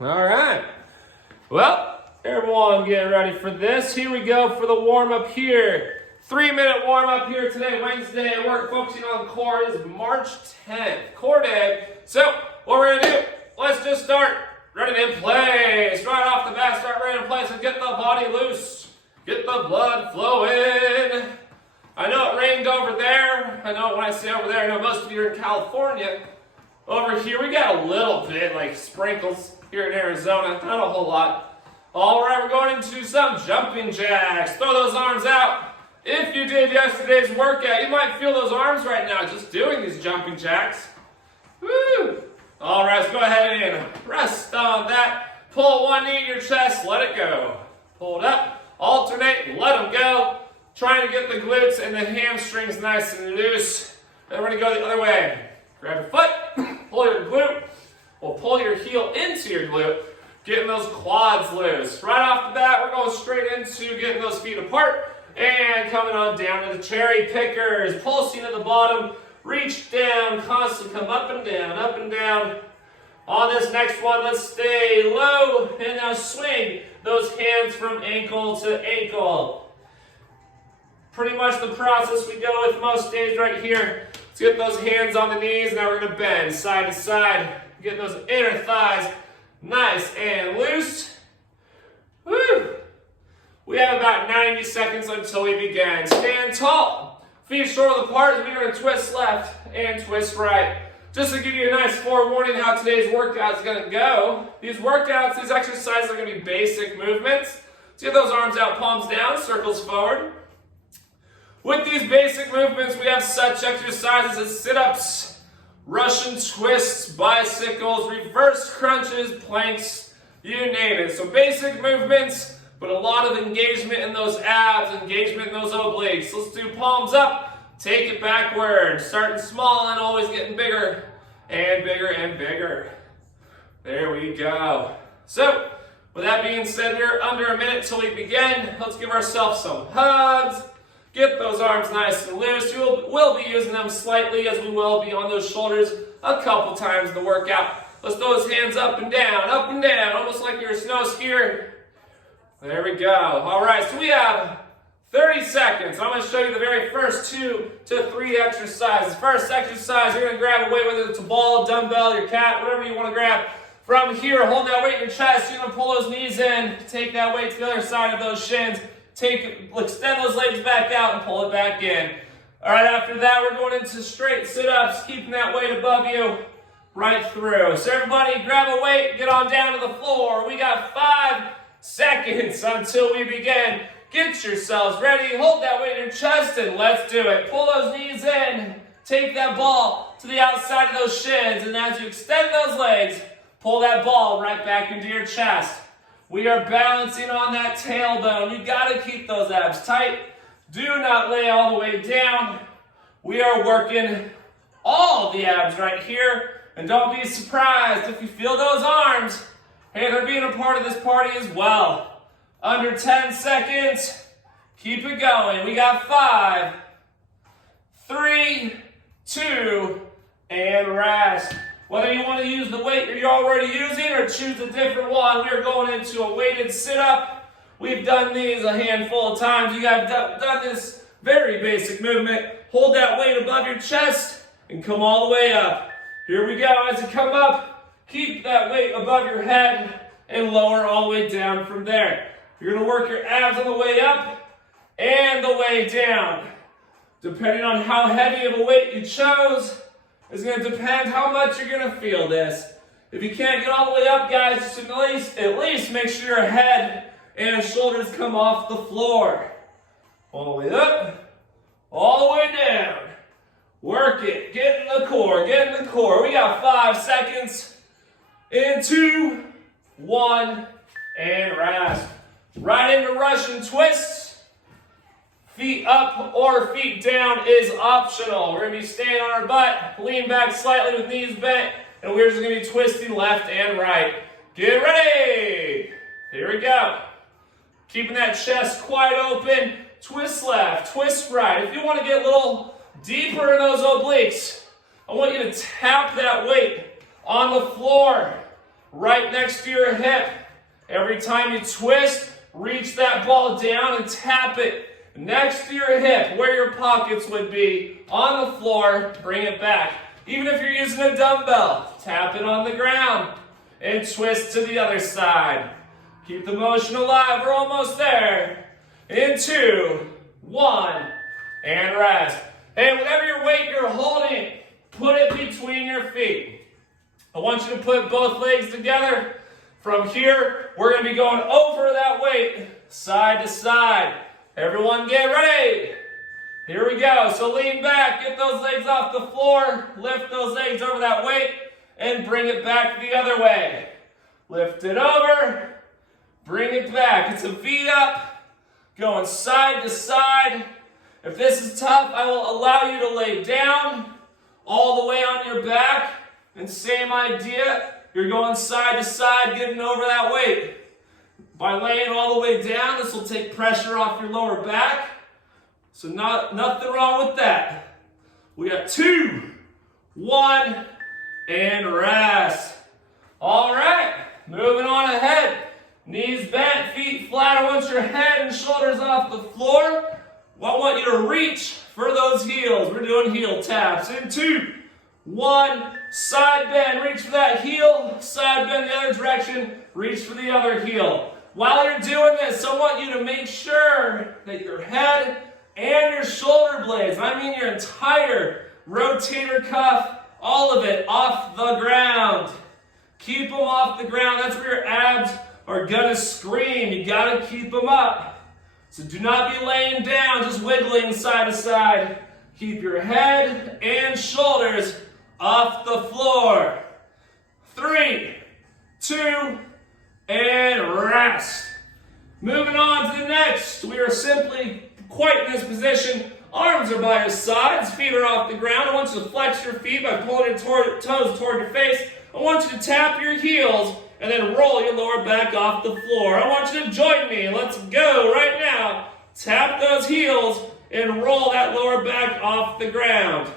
All right. Well, everyone get ready for this. Here we go for the warm-up here. 3-minute warm-up here today, Wednesday. We're focusing on core. It is March 10th, core day. So, what we're going to do, let's just start running in place. Right off the bat, start running in place and get the body loose. Get the blood flowing. I know it rained over there. I know when I say over there, I know most of you are in California. Over here, we got a little bit, like sprinkles here in Arizona. Not a whole lot. All right, we're going into some jumping jacks. Throw those arms out. If you did yesterday's workout, you might feel those arms right now just doing these jumping jacks. Woo! All right, let's go ahead and rest on that. Pull one knee to your chest, let it go. Pull it up, alternate, let them go. Trying to get the glutes and the hamstrings nice and loose. Then we're going to go the other way. Grab your foot, pull your glute, or pull your heel into your glute, getting those quads loose. Right off the bat, we're going straight into getting those feet apart and coming on down to the cherry pickers. Pulsing at the bottom, reach down, constantly come up and down, up and down. On this next one, let's stay low and now swing those hands from ankle to ankle. Pretty much the process we go with most days right here. Let's get those hands on the knees. Now we're going to bend side to side. Get those inner thighs nice and loose. Woo! We have about 90 seconds until we begin. Stand tall. Feet shoulder apart. We're going to twist left and twist right. Just to give you a nice forewarning how today's workout is going to go. These workouts, these exercises are going to be basic movements. Let's get those arms out, palms down, circles forward. With these basic movements, we have such exercises as sit-ups, Russian twists, bicycles, reverse crunches, planks, you name it. So basic movements, but a lot of engagement in those abs, engagement in those obliques. Let's do palms up, take it backward, starting small and always getting bigger and bigger and bigger. There we go. So, with that being said, we're under a minute till we begin. Let's give ourselves some hugs. Get those arms nice and loose. We'll be using them slightly as we will be on those shoulders a couple times in the workout. Let's throw those hands up and down, almost like you're a snow skier. There we go. All right, so we have 30 seconds. I'm going to show you the very first 2 to 3 exercises. First exercise, you're going to grab a weight, whether it's a ball, dumbbell, your cat, whatever you want to grab. From here, hold that weight in your chest. You're going to pull those knees in, take that weight to the other side of those shins. Extend those legs back out and pull it back in. All right, after that, we're going into straight sit-ups, keeping that weight above you right through. So everybody, grab a weight, get on down to the floor. We got 5 seconds until we begin. Get yourselves ready. Hold that weight in your chest and let's do it. Pull those knees in. Take that ball to the outside of those shins. And as you extend those legs, pull that ball right back into your chest. We are balancing on that tailbone. You got to keep those abs tight. Do not lay all the way down. We are working all the abs right here. And don't be surprised if you feel those arms. Hey, they're being a part of this party as well. Under 10 seconds. Keep it going. We got 5, 3, 2, and rest. Whether you want to use the weight you're already using or choose a different one, we're going into a weighted sit-up. We've done these a handful of times. You guys have done this very basic movement. Hold that weight above your chest and come all the way up. Here we go. As you come up, keep that weight above your head and lower all the way down from there. You're going to work your abs on the way up and the way down. Depending on how heavy of a weight you chose, it's going to depend how much you're going to feel this. If you can't get all the way up, guys, just at least make sure your head and shoulders come off the floor. All the way up, all the way down. Work it. Get in the core. Get in the core. We got 5 seconds. In 2, 1, and rest. Right into Russian twists. Feet up or feet down is optional. We're going to be staying on our butt, lean back slightly with knees bent, and we're just going to be twisting left and right. Get ready. Here we go. Keeping that chest quite open. Twist left, twist right. If you want to get a little deeper in those obliques, I want you to tap that weight on the floor. right next to your hip. Every time you twist, reach that ball down and tap it next to your hip, where your pockets would be on the floor. Bring it back. Even if you're using a dumbbell, tap it on the ground and twist to the other side. Keep the motion alive. We're almost there. In 2, 1, and rest. And whatever your weight you're holding, put it between your feet. I want you to put both legs together. From here, we're going to be going over that weight, side to side. Everyone get ready. Here we go. So lean back, get those legs off the floor, lift those legs over that weight, and bring it back the other way. Lift it over, bring it back. It's a V up, going side to side. If this is tough, I will allow you to lay down all the way on your back. And same idea, you're going side to side, getting over that weight. By laying all the way down, this will take pressure off your lower back. So nothing wrong with that. We got 2, 1, and rest. All right, moving on ahead. Knees bent, feet flat. I want your head and shoulders off the floor. I want you to reach for those heels. We're doing heel taps. In 2, 1, side bend. Reach for that heel. Side bend the other direction. Reach for the other heel. While you're doing this, I want you to make sure that your head and your shoulder blades, I mean your entire rotator cuff, all of it off the ground. Keep them off the ground. That's where your abs are gonna scream. You gotta keep them up. So do not be laying down, just wiggling side to side. Keep your head and shoulders off the floor. 3, 2, and rest. Moving on to the next. We are simply quite in this position. Arms are by your sides, feet are off the ground. I want you to flex your feet by pulling your toes toward your face. I want you to tap your heels and then roll your lower back off the floor. I want you to join me. Let's go right now. Tap those heels and roll that lower back off the ground.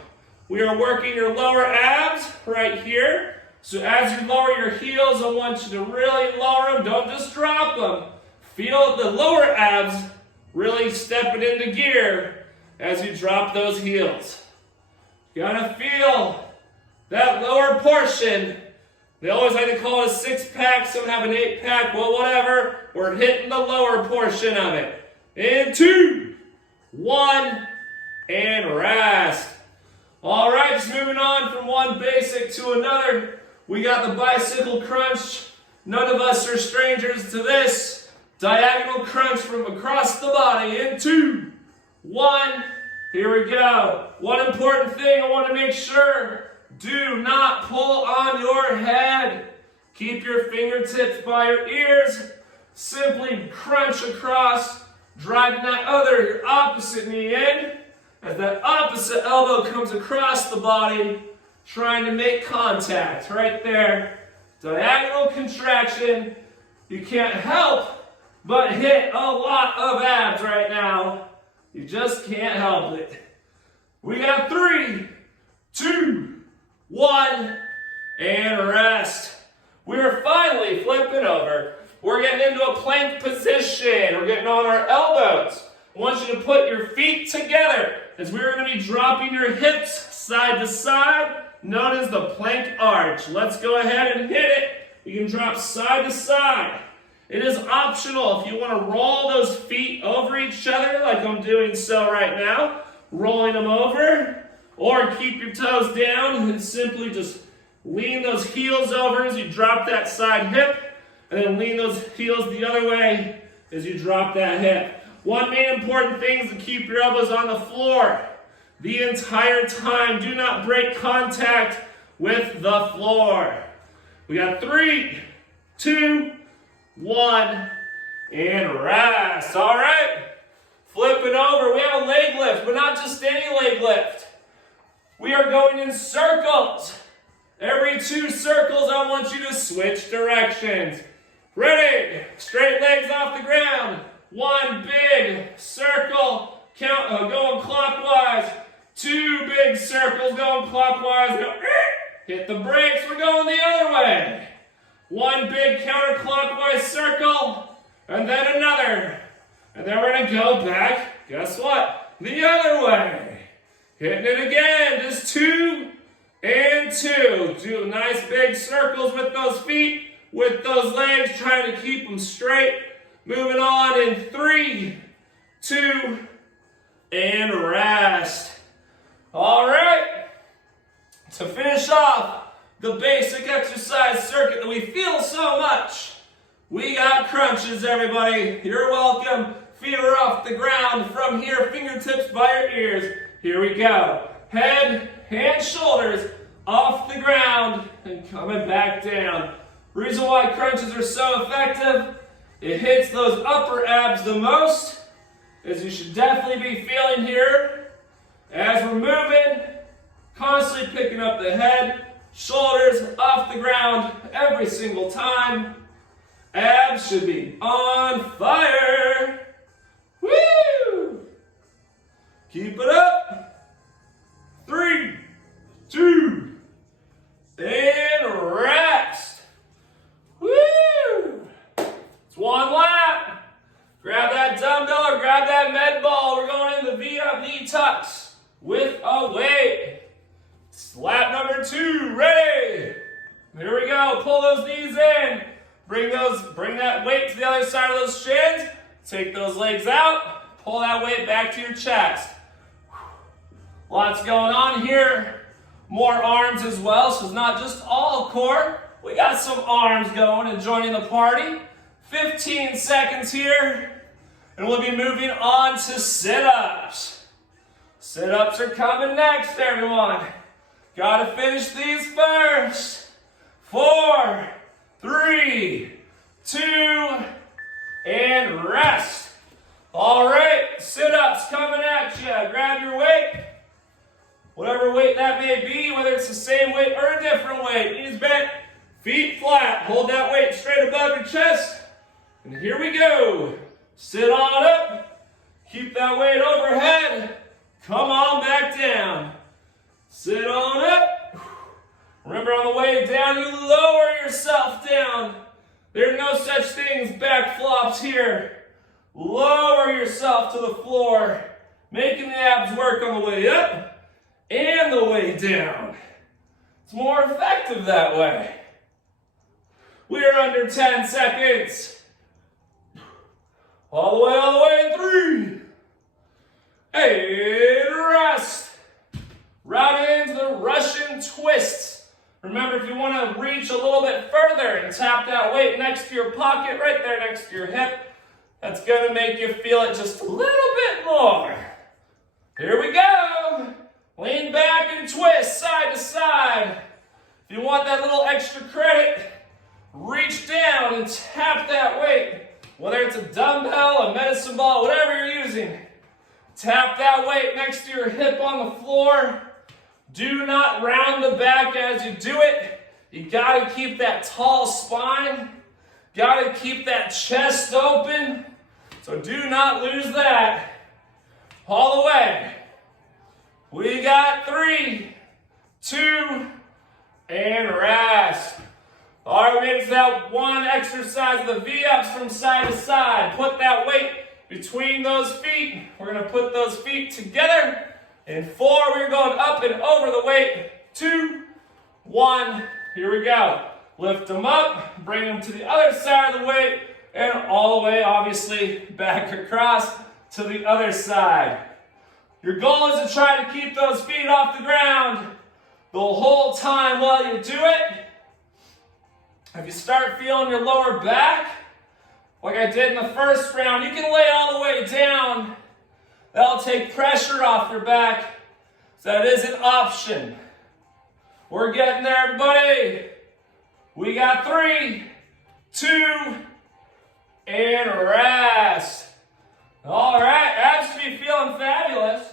We are working your lower abs right here. So as you lower your heels, I want you to really lower them. Don't just drop them. Feel the lower abs really stepping into gear as you drop those heels. You gotta feel that lower portion. They always like to call it a 6-pack. Some have an 8-pack. Well, whatever. We're hitting the lower portion of it. In 2, 1, and rest. All right, just moving on from one basic to another. We got the bicycle crunch. None of us are strangers to this. Diagonal crunch from across the body. In 2, 1, here we go. One important thing I want to make sure, do not pull on your head. Keep your fingertips by your ears. Simply crunch across, driving your opposite knee in. As that opposite elbow comes across the body, trying to make contact right there. Diagonal contraction. You can't help but hit a lot of abs right now. You just can't help it. We got 3, 2, 1, and rest. We're finally flipping over. We're getting into a plank position. We're getting on our elbows. I want you to put your feet together as we're going to be dropping your hips side to side, known as the plank arch. Let's go ahead and hit it. You can drop side to side. It is optional if you want to roll those feet over each other like I'm doing so right now, rolling them over, or keep your toes down and simply just lean those heels over as you drop that side hip, and then lean those heels the other way as you drop that hip. One main important thing is to keep your elbows on the floor the entire time. Do not break contact with the floor. We got 3, 2, 1, and rest. All right, flipping over. We have a leg lift, but not just any leg lift. We are going in circles. Every 2 circles, I want you to switch directions. Ready? Straight legs off the ground. 1 big circle, going clockwise. 2 big circles going clockwise. Hit the brakes, we're going the other way. One big counterclockwise circle, and then another. And then we're gonna go back, guess what? The other way. Hitting it again, just 2 and 2. Do nice big circles with those feet, with those legs, trying to keep them straight. Moving on in 3, 2, and rest. All right, to finish off the basic exercise circuit that we feel so much, we got crunches, everybody. You're welcome. Feet are off the ground from here, fingertips by your ears. Here we go. Head, hands, shoulders off the ground and coming back down. Reason why crunches are so effective, it hits those upper abs the most, as you should definitely be feeling here. As we're moving, constantly picking up the head, shoulders off the ground every single time. Abs should be on fire. Woo! Keep it up. 3, 2, and rest. Woo! It's one lap. Grab that dumbbell or grab that med ball. We're going into the V-up knee tucks with a weight. Lap number 2, ready? Here we go. Pull those knees in. Bring that weight to the other side of those shins. Take those legs out. Pull that weight back to your chest. Lots going on here. More arms as well, so it's not just all core. We got some arms going and joining the party. 15 seconds here, and we'll be moving on to sit-ups. Sit-ups are coming next, everyone. Gotta finish these first. 4, 3, 2, and rest. All right, sit-ups coming at you. Grab your weight. Whatever weight that may be, whether it's the same weight or a different weight. Knees bent, feet flat. Hold that weight straight above your chest. And here we go. Sit on up. Keep that weight overhead. Come on back down. Sit on up. Remember, on the way down, you lower yourself down. There are no such things back flops here. Lower yourself to the floor, making the abs work on the way up and the way down. It's more effective that way. We are under 10 seconds. All the way in 3. And rest. Right into the Russian twist. Remember, if you want to reach a little bit further and tap that weight next to your pocket, right there next to your hip, that's going to make you feel it just a little bit more. Here we go. Lean back and twist side to side. If you want that little extra credit, reach down and tap that weight. Whether it's a dumbbell, a medicine ball, whatever you're using. Tap that weight next to your hip on the floor. Do not round the back as you do it. You gotta keep that tall spine. Gotta keep that chest open. So do not lose that. All the way. We got 3, 2, and rest. All right, we into that one exercise of the V-ups from side to side. Put that weight between those feet. We're gonna put those feet together. In 4, we're going up and over the weight. 2, 1, here we go. Lift them up, bring them to the other side of the weight, and all the way, obviously, back across to the other side. Your goal is to try to keep those feet off the ground the whole time while you do it. If you start feeling your lower back, like I did in the first round, you can lay all the way down. That'll take pressure off your back. So that is an option. We're getting there, everybody. We got 3, 2, and rest. All right, abs should be feeling fabulous.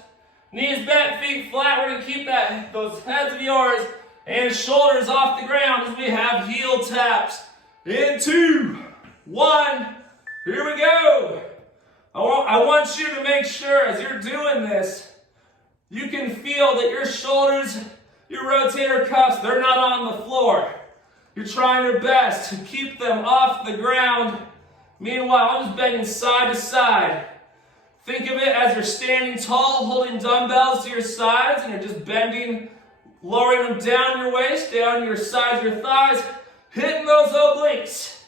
Knees bent, feet flat. We're gonna keep those heads of yours and shoulders off the ground as we have heel taps. In 2, 1, here we go. I want you to make sure as you're doing this, you can feel that your shoulders, your rotator cuffs, they're not on the floor. You're trying your best to keep them off the ground. Meanwhile, I'm just bending side to side. Think of it as you're standing tall, holding dumbbells to your sides, and you're just bending, lowering them down your waist, down your sides, your thighs, hitting those obliques.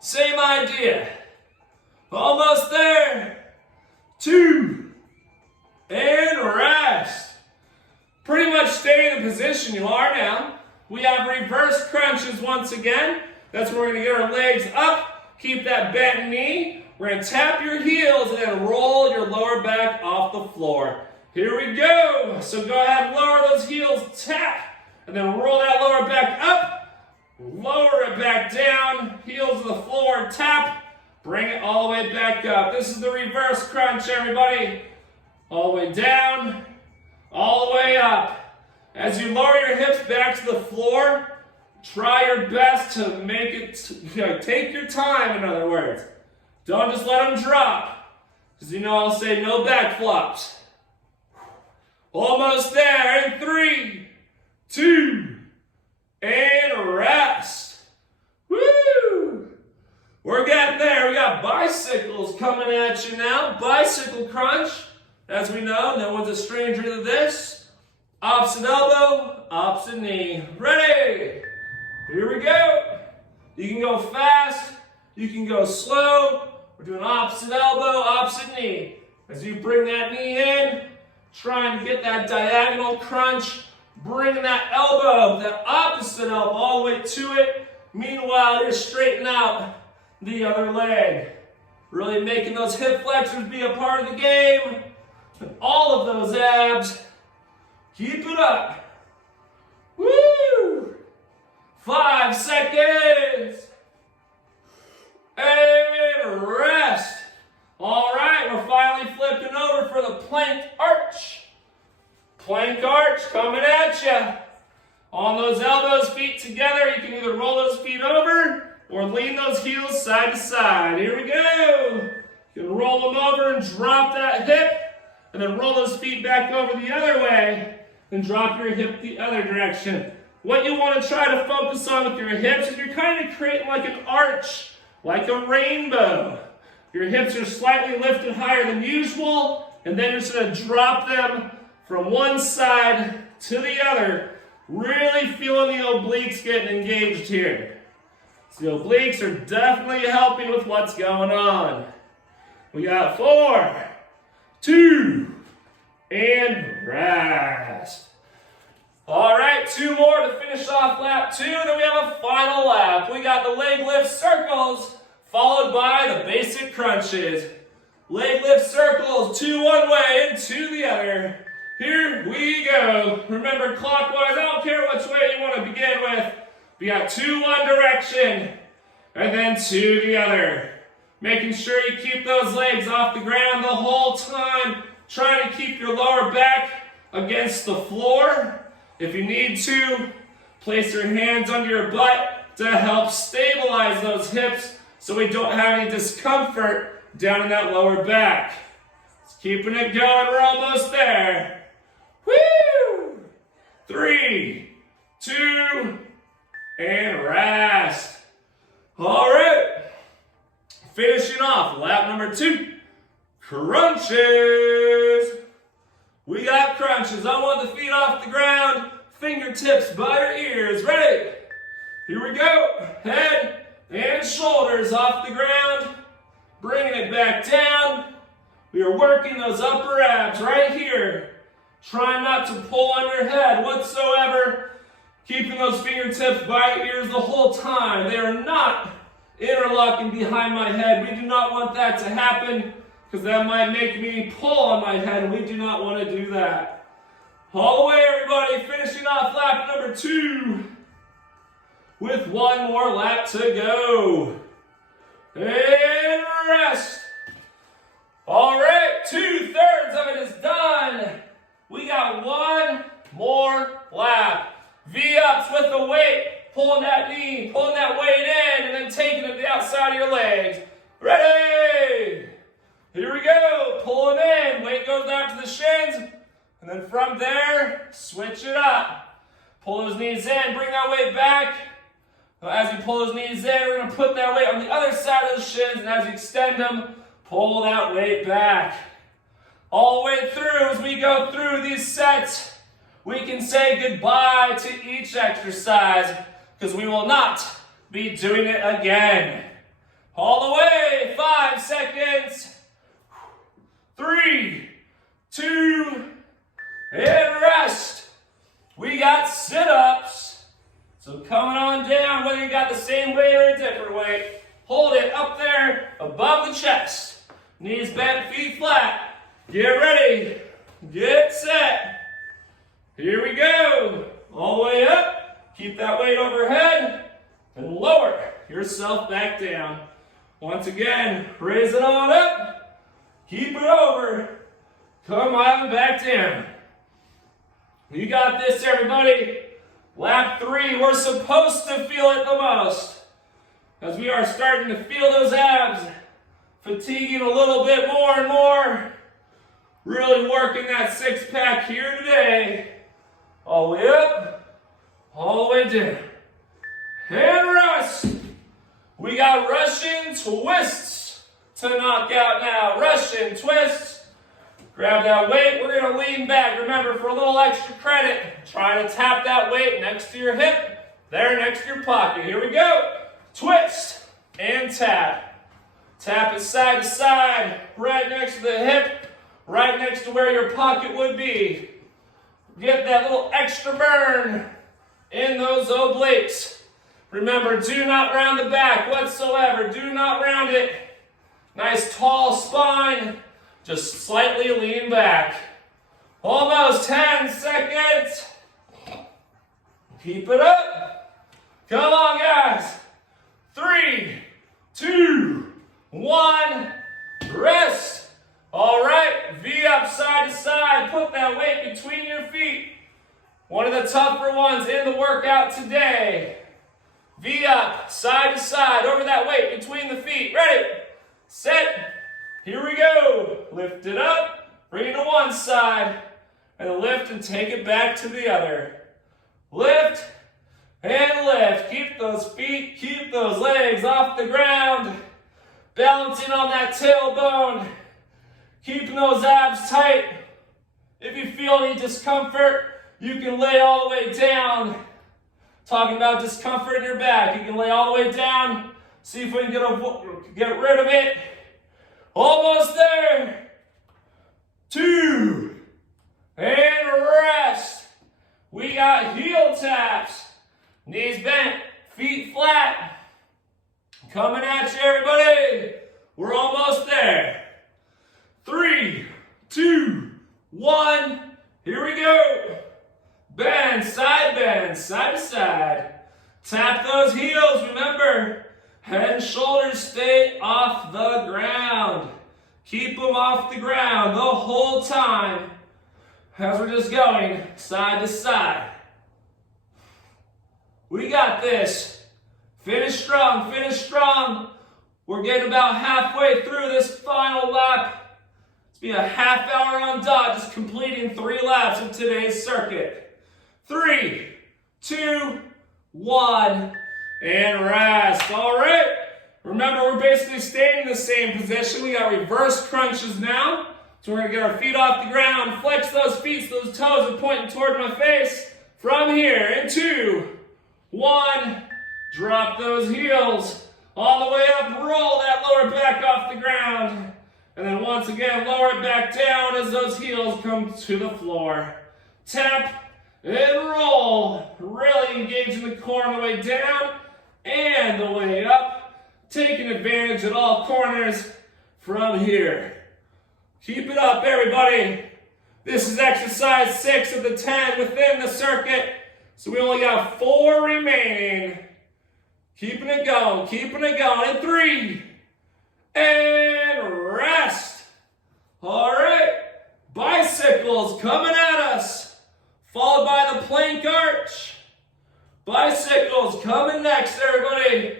Same idea. Almost there. 2. And rest. Pretty much stay in the position you are now. We have reverse crunches once again. That's where we're going to get our legs up. Keep that bent knee. We're going to tap your heels and then roll your lower back off the floor. Here we go. So go ahead and lower those heels, tap, and then roll that lower back up. Lower it back down, heels to the floor, tap, bring it all the way back up. This is the reverse crunch, everybody. All the way down, all the way up. As you lower your hips back to the floor, try your best to make it, take your time, in other words. Don't just let them drop, because I'll say no back flops. Almost there in 3, 2, and rest. Woo! We're getting there. We got bicycles coming at you now. Bicycle crunch. As we know, no one's a stranger to this. Opposite elbow, opposite knee. Ready? Here we go. You can go fast. You can go slow. We're doing opposite elbow, opposite knee. As you bring that knee in, trying to get that diagonal crunch, bring that elbow, that opposite elbow, all the way to it. Meanwhile, you're straightening out the other leg. Really making those hip flexors be a part of the game. And all of those abs. Keep it up. Woo! 5 seconds. And rest. All right, we're finally flipping over for the plank arch. Plank arch coming at you. On those elbows, feet together, you can either roll those feet over or lean those heels side to side. Here we go. You can roll them over and drop that hip, and then roll those feet back over the other way, and drop your hip the other direction. What you want to try to focus on with your hips is you're kind of creating like an arch, like a rainbow. Your hips are slightly lifted higher than usual, and then you're just going to drop them from one side to the other, really feeling the obliques getting engaged here. So the obliques are definitely helping with what's going on. We got 4, 2, and rest. All right, 2 more to finish off lap 2, then we have a final lap. We got the leg lift circles, followed by the basic crunches. Leg lift circles, 2 one way and 2 the other. Here we go. Remember, clockwise, I don't care which way you want to begin with. We got 2 one direction, and then 2 the other. Making sure you keep those legs off the ground the whole time. Trying to keep your lower back against the floor. If you need to, place your hands under your butt to help stabilize those hips so we don't have any discomfort down in that lower back. Just keeping it going, we're almost there. Woo! 3, 2, and rest. All right. Finishing off lap number 2. Crunches. We got crunches. I want the feet off the ground, fingertips by your ears. Ready? Here we go. Head and shoulders off the ground. Bringing it back down. We are working those upper abs right here. Try not to pull on your head whatsoever. Keeping those fingertips by your ears the whole time. They are not interlocking behind my head. We do not want that to happen, because that might make me pull on my head, and we do not want to do that. All the way, everybody, finishing off lap number 2 with 1 more lap to go. And rest. All right, 2/3 of it is done. We got 1 more lap. V-ups with the weight, pulling that knee, pulling that weight in, and then taking it to the outside of your legs. Ready? Here we go, pulling in, weight goes out to the shins, and then from there, switch it up. Pull those knees in, bring that weight back, So as you pull those knees in, we're going to put that weight on the other side of the shins, and as you extend them, pull that weight back. All the way through, as we go through these sets, we can say goodbye to each exercise because we will not be doing it again. All the way, 5 seconds. 3, 2, and rest. We got sit-ups. So coming on down, whether you got the same weight or a different weight, hold it up there above the chest. Knees bent, feet flat. Get ready. Get set. Here we go. All the way up. Keep that weight overhead and lower yourself back down. Once again, raise it on up. Keep it over. Come on back down. You got this, everybody. Lap 3, we're supposed to feel it the most, as we are starting to feel those abs fatiguing a little bit more and more. Really working that six-pack here today. All the way up, all the way down. And rest. We got Russian twists to knock out now. Russian twists. Grab that weight. We're going to lean back. Remember, for a little extra credit, try to tap that weight next to your hip, there next to your pocket. Here we go. Twist and tap. Tap it side to side, right next to the hip, right next to where your pocket would be. Get that little extra burn in those obliques. Remember, do not round the back whatsoever. Do not round it. Nice tall spine. Just slightly lean back. Almost 10 seconds. Keep it up. Come on, guys. 3, 2, 1. Rest. All right. V up side to side. Put that weight between your feet. One of the tougher ones in the workout today. V up side to side. Over that weight between the feet. Ready? Set. Here we go. Lift it up, bring it to one side, and lift and take it back to the other. Lift and lift. Keep those feet, keep those legs off the ground. Balancing on that tailbone. Keeping those abs tight. If you feel any discomfort, you can lay all the way down. Talking about discomfort in your back. You can lay all the way down. See if we can get rid of it. Almost there. 2. And rest. We got heel taps. Knees bent, feet flat. Coming at you, everybody. We're almost there. 3, 2, 1. Here we go. Bend, side to side. Tap those heels, remember. Head and shoulders stay off the ground. Keep them off the ground the whole time as we're just going side to side. We got this. Finish strong, finish strong. We're getting about halfway through this final lap. It's been a half hour on dot, just completing 3 laps of today's circuit. 3, 2, 1. And rest. All right. Remember, we're basically staying in the same position. We got reverse crunches now. So we're going to get our feet off the ground. Flex those feet so those toes are pointing toward my face. From here, in 2, 1. Drop those heels. All the way up. Roll that lower back off the ground. And then once again, lower it back down as those heels come to the floor. Tap and roll. Really engaging the core on the way down and the way up, taking advantage at all corners from here. Keep it up, everybody. This is exercise 6 of the 10 within the circuit, so we only got 4 remaining. Keeping it going, in 3, and rest. All right, bicycles coming at us, followed by the plank arch. Bicycles coming next, everybody.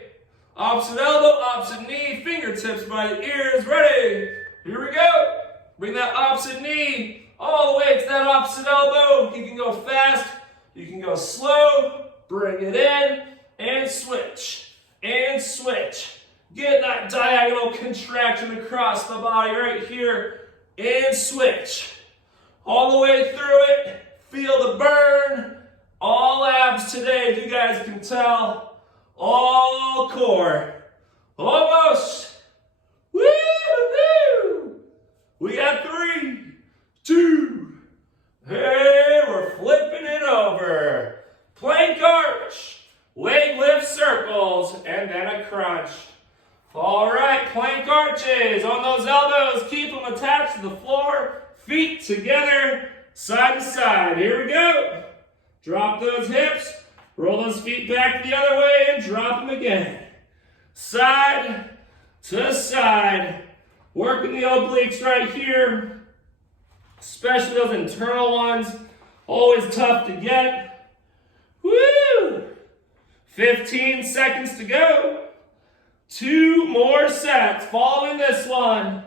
Opposite elbow, opposite knee, fingertips by the ears. Ready? Here we go. Bring that opposite knee all the way to that opposite elbow. You can go fast, you can go slow. Bring it in, and switch, and switch. Get that diagonal contraction across the body right here, and switch. All the way through it, feel the burn. All abs today, if you guys can tell. All core. Almost. Woo-hoo! We got 3, 2, hey, we're flipping it over. Plank arch, leg lift circles, and then a crunch. All right, plank arches on those elbows. Keep them attached to the floor. Feet together, side to side. Here we go. Drop those hips. Roll those feet back the other way and drop them again. Side to side. Working the obliques right here. Especially those internal ones. Always tough to get. Woo! 15 seconds to go. 2 more sets following this one.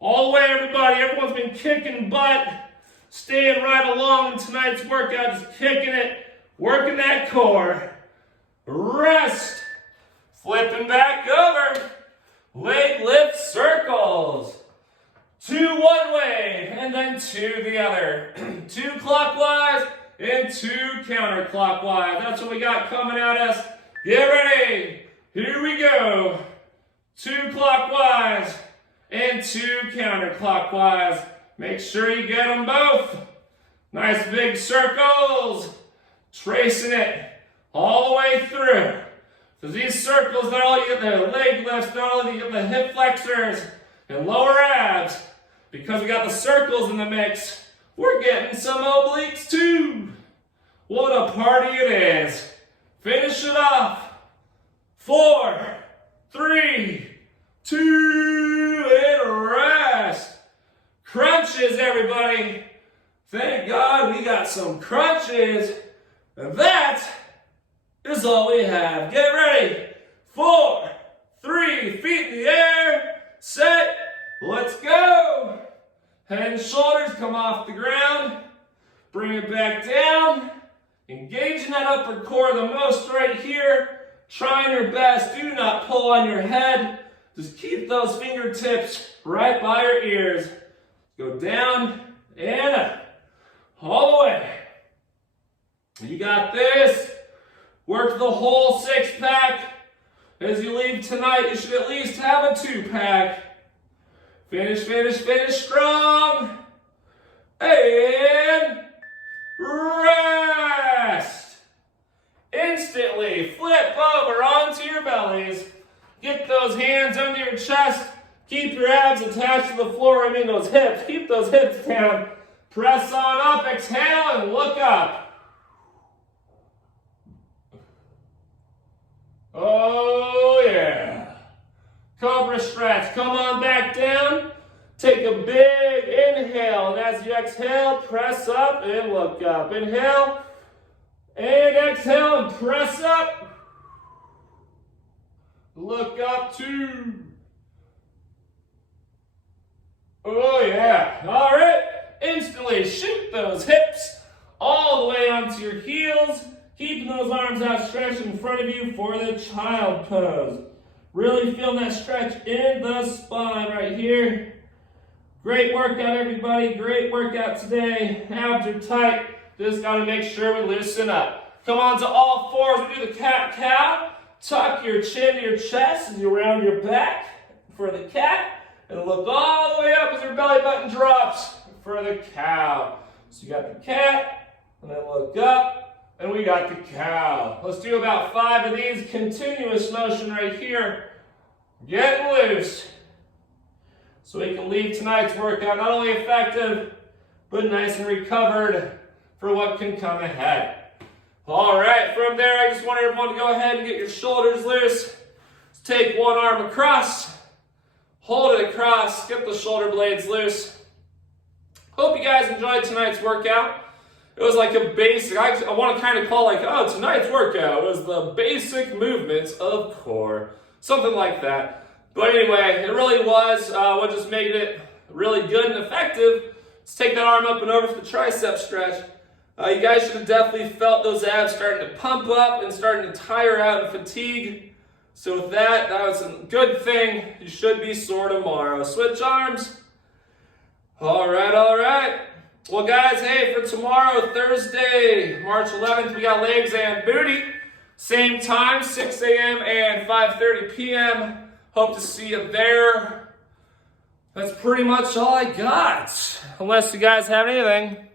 All the way, everybody. Everyone's been kicking butt. Staying right along in tonight's workout. Just kicking it. Working that core. Rest. Flipping back over. Leg lift circles. 2 one way and then 2 the other. 2 clockwise and 2 counterclockwise. That's what we got coming at us. Get ready. Here we go. 2 clockwise and 2 counterclockwise. Make sure you get them both. Nice big circles. Tracing it all the way through. Because these circles, not only get the leg lifts, not only you get the hip flexors and lower abs, because we got the circles in the mix, we're getting some obliques too. What a party it is. Finish it off. 4, 3, 2, and rest. Crunches, everybody. Thank God we got some crunches. And that is all we have. Get ready. 4, 3, feet in the air. Set. Let's go. Head and shoulders come off the ground. Bring it back down. Engaging that upper core the most right here. Trying your best. Do not pull on your head. Just keep those fingertips right by your ears. Go down and up. All the way. You got this. Work the whole 6-pack. As you leave tonight, you should at least have a 2-pack. Finish, finish, finish strong. And rest. Instantly flip over onto your bellies. Get those hands under your chest. Keep your abs attached to the floor. I mean those hips. Keep those hips down. Press on up. Exhale and look up. Oh yeah. Cobra stretch. Come on back down. Take a big inhale. And as you exhale, press up and look up. Inhale. And exhale and press up. Look up 2. Oh yeah. All right. Instantly shoot those hips all the way onto your heels. Keeping those arms outstretched in front of you for the child pose. Really feeling that stretch in the spine right here. Great workout, everybody. Great workout today. Abs are tight. Just got to make sure we loosen up. Come on to all fours. We do the cat-cow. Tuck your chin to your chest as you round your back for the cat. And look all the way up as your belly button drops for the cow. So you got the cat, and then look up. And we got the cow. Let's do about 5 of these. Continuous motion right here. Getting loose. So we can leave tonight's workout not only effective, but nice and recovered for what can come ahead. All right, from there, I just want everyone to go ahead and get your shoulders loose. Let's take one arm across. Hold it across. Get the shoulder blades loose. Hope you guys enjoyed tonight's workout. It was like a basic, I want to kind of call like, oh, tonight's workout was the basic movements of core. Something like that. But anyway, it really was. What just made it really good and effective. Let's take that arm up and over for the tricep stretch. You guys should have definitely felt those abs starting to pump up and starting to tire out and fatigue. So with that was a good thing. You should be sore tomorrow. Switch arms. All right. Well, guys, hey, for tomorrow, Thursday, March 11th, we got legs and booty. Same time, 6 a.m. and 5:30 p.m. Hope to see you there. That's pretty much all I got. Unless you guys have anything.